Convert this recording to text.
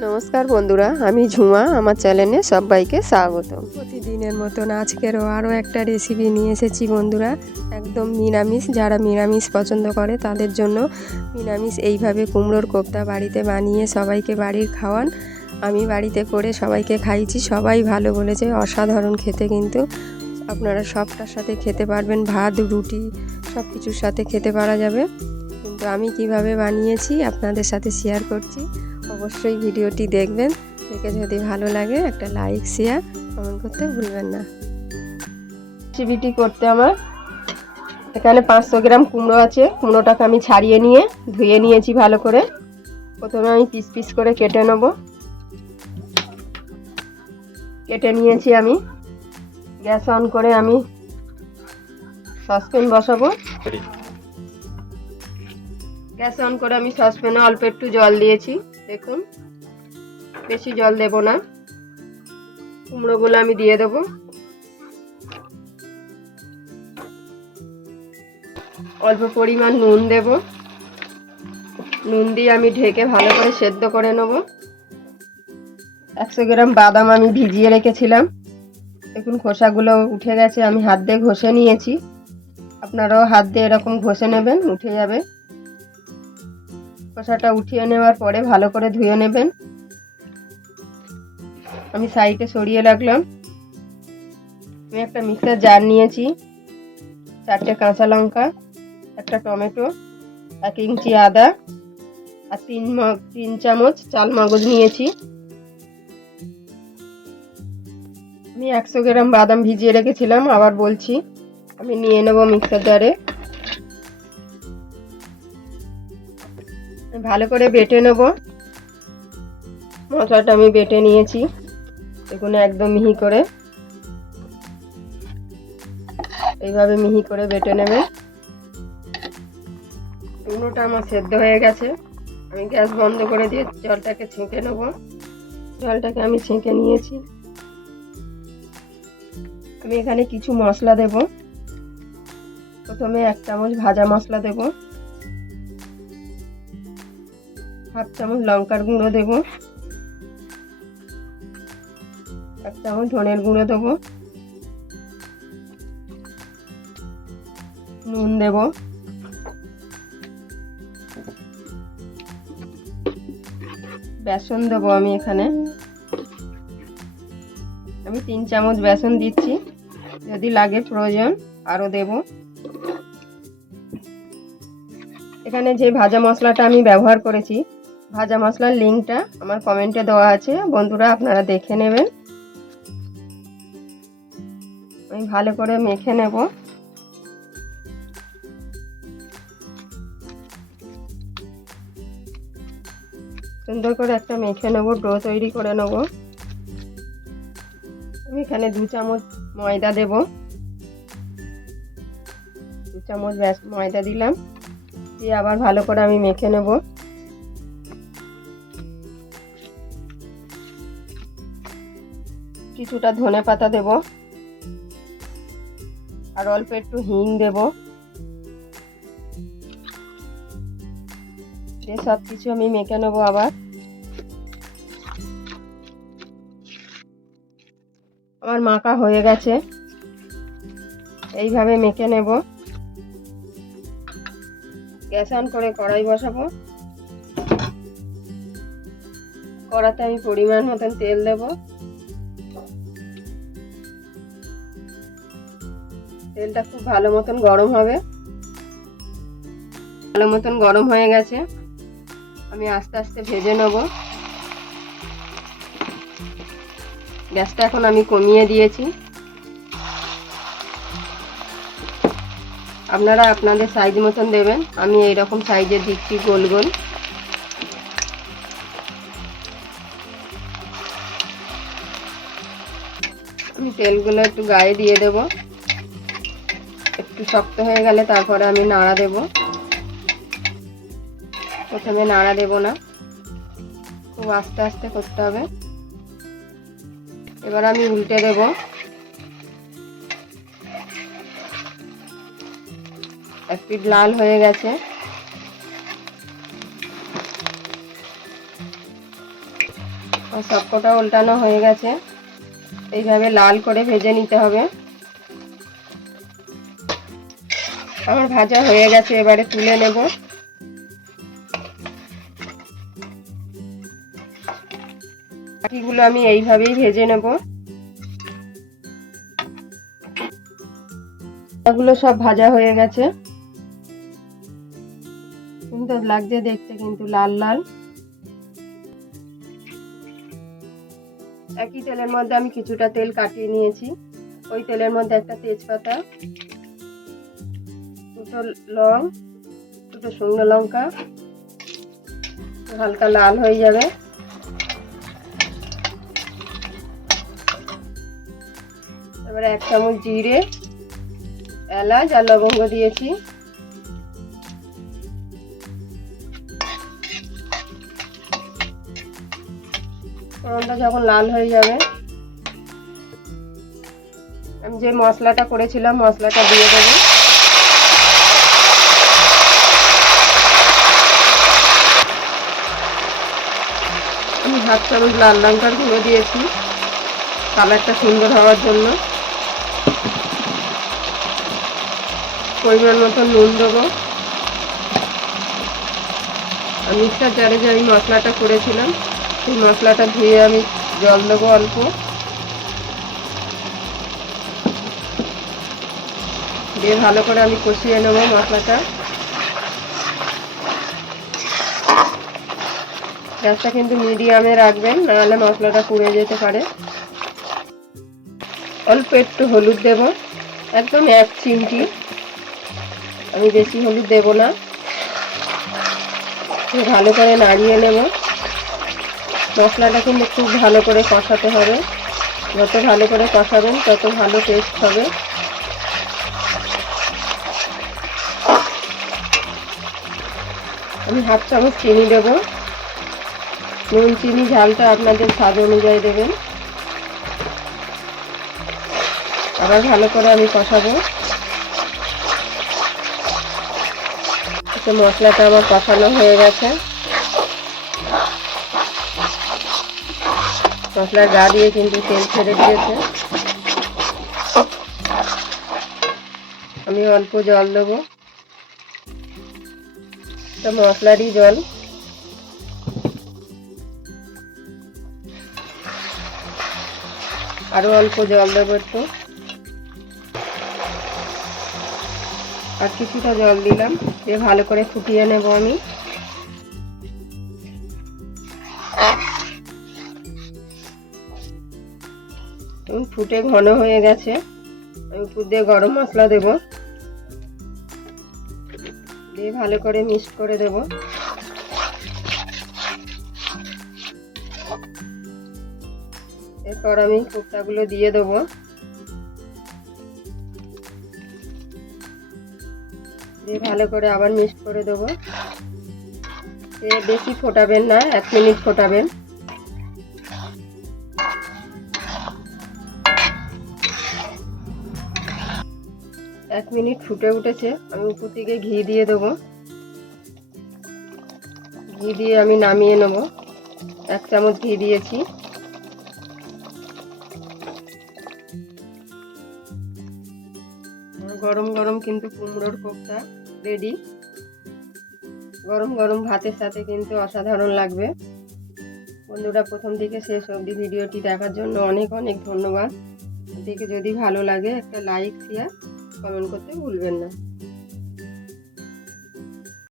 নমস্কার বন্ধুরা, আমি ঝুমা, আমার চ্যানেলে সবাইকে স্বাগত। প্রতিদিনের মতন আজকেরও আরও একটা রেসিপি নিয়ে এসেছি বন্ধুরা, একদম নিরামিষ। যারা নিরামিষ পছন্দ করে, তাদের জন্য নিরামিষ এইভাবে কুমড়োর কোপ্তা বাড়িতে বানিয়ে সবাইকে বাড়ির খাওয়ান। আমি বাড়িতে করে সবাইকে খাইছি সবাই ভালো বলেছে, অসাধারণ খেতে কিন্তু। আপনারা সবটার সাথে খেতে পারবেন, ভাত, রুটি সব কিছুর সাথে খেতে পারা যাবে। কিন্তু আমি কীভাবে বানিয়েছি, আপনাদের সাথে শেয়ার করছি। অবশ্যই ভিডিওটি দেখবেন। দেখে যদি ভালো লাগে একটা লাইক শেয়ার কমেন্ট করতে ভুলবেন না। রেসিপিটি করতে আমার এখানে পাঁচশো গ্রাম কুমড়ো আছে। কুমড়োটাকে আমি ছাড়িয়ে নিয়ে ধুয়ে নিয়েছি ভালো করে। প্রথমে আমি পিস পিস করে কেটে নেব। কেটে নিয়েছি আমি। গ্যাস অন করে আমি সসপ্যান বসাবো। গ্যাস অন করে আমি সসপ্যানে অল্প একটু জল দিয়েছি। দেখুন, বেশি জল দেব না। কুমড়োগুলো আমি দিয়ে দেব। অল্প পরিমাণ নুন দেব। নুন দিয়ে আমি ঢেকে ভালো করে সেদ্ধ করে নেব। একশো গ্রাম বাদাম আমি ভিজিয়ে রেখেছিলাম। দেখুন, খোসাগুলো উঠে গেছে। আমি হাত দিয়ে ঘষে নিয়েছি। আপনারাও হাত দিয়ে এরকম ঘষে নেবেন, উঠে যাবে। খোসাটা উঠিয়ে নেওয়ার পরে ভালো করে ধুয়ে নেবেন। আমি সাইডে সরিয়ে রাখলাম। আমি একটা মিক্সার জার নিয়েছি, চারটে কাঁচা লঙ্কা, একটা টমেটো, এক ইঞ্চি আদা আর তিন তিন চামচ চাল মগজ নিয়েছি। আমি একশো গ্রাম বাদাম ভিজিয়ে রেখেছিলাম, আবার বলছি আমি নিয়ে নেব মিক্সার জারে। ভালো করে বেটে নেব। মশলাটা আমি বেটে নিয়েছি। দেখুন, একদম মিহি করে। এইভাবে মিহি করে বেটে নেবে কুমড়োটা আমার সেদ্ধ হয়ে গেছে। আমি গ্যাস বন্ধ করে দিয়ে জলটাকে ছেঁকে নেব। জলটাকে আমি ছেঁকে নিয়েছি। আমি এখানে কিছু মশলা দেব। প্রথমে এক চামচ ভাজা মশলা দেবো। হাফ চামচ লঙ্কার গুঁড়ো দেব। এক চামচ ধনের গুঁড়ো দেব। নুন দেব। বেসন দেবো আমি এখানে। আমি তিন চামচ বেসন দিচ্ছি। যদি লাগে প্রয়োজন আরও দেব। এখানে যে ভাজা মশলাটা আমি ব্যবহার করেছি ভাজা মশলার লিঙ্কটা আমার কমেন্টে দেওয়া আছে। বন্ধুরা, আপনারা দেখে নেবেন। আমি ভালো করে মেখে নেব। সুন্দর করে একটা মেখে নেব, ডো তৈরি করে নেব। আমি এখানে দু চামচ ময়দা দেব। দু চামচ ব্যাস ময়দা দিলাম। দিয়ে আবার ভালো করে আমি মেখে নেব। কিছুটা ধনে পাতা দেব। আর অল্প একটু হিং দেব। সব কিছু আমি মেখে নেব আবার। আমার মাখা হয়ে গেছে। এইভাবে মেখে নেব। গ্যাস অন করে কড়াই বসাবো। কড়াতে আমি পরিমাণ মতন তেল দেবো। তেলটা খুব ভালো মতন গরম হবে। ভালো মতন গরম হয়ে গেছে। আমি আস্তে আস্তে ভেজে নেব। গ্যাসটা এখন আমি কমিয়ে দিয়েছি। আপনারা আপনাদের সাইজ মতন দেবেন। আমি এইরকম সাইজের দিচ্ছি গোল গোল। আমি তেলগুলো একটু গায়ে দিয়ে দেবো। একটু শক্ত হয়ে গেলে তারপরে আমি নাড়া দেব। প্রথমে নাড়া দেব না। খুব আস্তে আস্তে করতে হবে। এবার আমি উল্টে দেব। এক লাল হয়ে গেছে। সবকটা উল্টানো হয়ে গেছে। এইভাবে লাল করে ভেজে নিতে হবে। আমার ভাজা হয়ে গেছে, এবারে তুলে নেব। বাকিগুলো আমি এইভাবেই ভেজে নেব। এগুলো সব ভাজা হয়ে গেছে। সুন্দর লাগছে দেখতে কিন্তু লাল লাল। একই তেলের মধ্যে আমি কিছুটা তেল কাটিয়ে নিয়েছি। ওই তেলের মধ্যে একটা তেজপাতা। দুটো লং, দুটো শুকনো লঙ্কা, হালকা লাল হয়ে যাবে। এবারে এক চামচ জিরে, এলাচ আর লবঙ্গ দিয়েছি। ফোড়নটা যখন লাল হয়ে যাবে, আমি যে মশলাটা করেছিলাম, মশলাটা দিয়ে দেবো। আমি হাফ চামচ লাল লঙ্কার গুঁড়ো দিয়েছি। কালারটা সুন্দর হওয়ার জন্য। পরিমাণ মতো নুন দেবো। মিক্সার জারে যে আমি মশলাটা করেছিলাম, সেই মশলাটা ধুয়ে আমি জল দেবো অল্প। দিয়ে ভালো করে আমি কষিয়ে নেব মশলাটা। গ্যাসটা কিন্তু মিডিয়ামে রাখবেন, নাহলে মশলাটা পুড়ে যেতে পারে। অল্প একটু হলুদ দেব, একদম এক চিমটি। আমি বেশি হলুদ দেব না। ভালো করে নাড়িয়ে নেব। মশলাটা কিন্তু খুব ভালো করে কষাতে হবে। যত ভালো করে কষাবেন, তত ভালো টেস্ট হবে। আমি হাফ চামচ চিনি দেবো। নুন, চিনি, ঝালটা আপনাদের স্বাদ অনুযায়ী দেবেন। আবার ভালো করে আমি কষাবো। মশলাটা আমার কষানো হয়ে গেছে। মশলার গা দিয়ে কিন্তু তেল ছেড়ে দিয়েছে। আমি অল্প জল দেবো। তো মশলারই জল। আরও অল্প জল দেবো একটু। আর কিছুটা জল দিলাম দিয়ে ভালো করে ফুটিয়ে নেব আমি। ফুটে ঘন হয়ে গেছে। আমি উপর দিয়ে গরম মশলা দেব। দিয়ে ভালো করে মিক্সড করে দেব। এরপর আমি কোপ্তাগুলো দিয়ে দেবো। দিয়ে ভালো করে আবার মিক্সড করে দেবো। বেশি ফোটাবেন না, এক মিনিট ফোটাবেন। এক মিনিট ফুটে উঠেছে, আমি উপর থেকে ঘি দিয়ে দেবো। ঘি দিয়ে আমি নামিয়ে নেব। এক চামচ ঘি দিয়েছি। গরম গরম কিন্তু কুমড়োর কোপ্তা রেডি গরম গরম ভাতের সাথে কিন্তু অসাধারণ লাগবে। বন্ধুরা, প্রথম থেকে শেষ অবধি ভিডিওটি দেখার জন্য অনেক অনেক ধন্যবাদ। দেখে যদি ভালো লাগে একটা লাইক শেয়ার কমেন্ট করতে ভুলবেন না।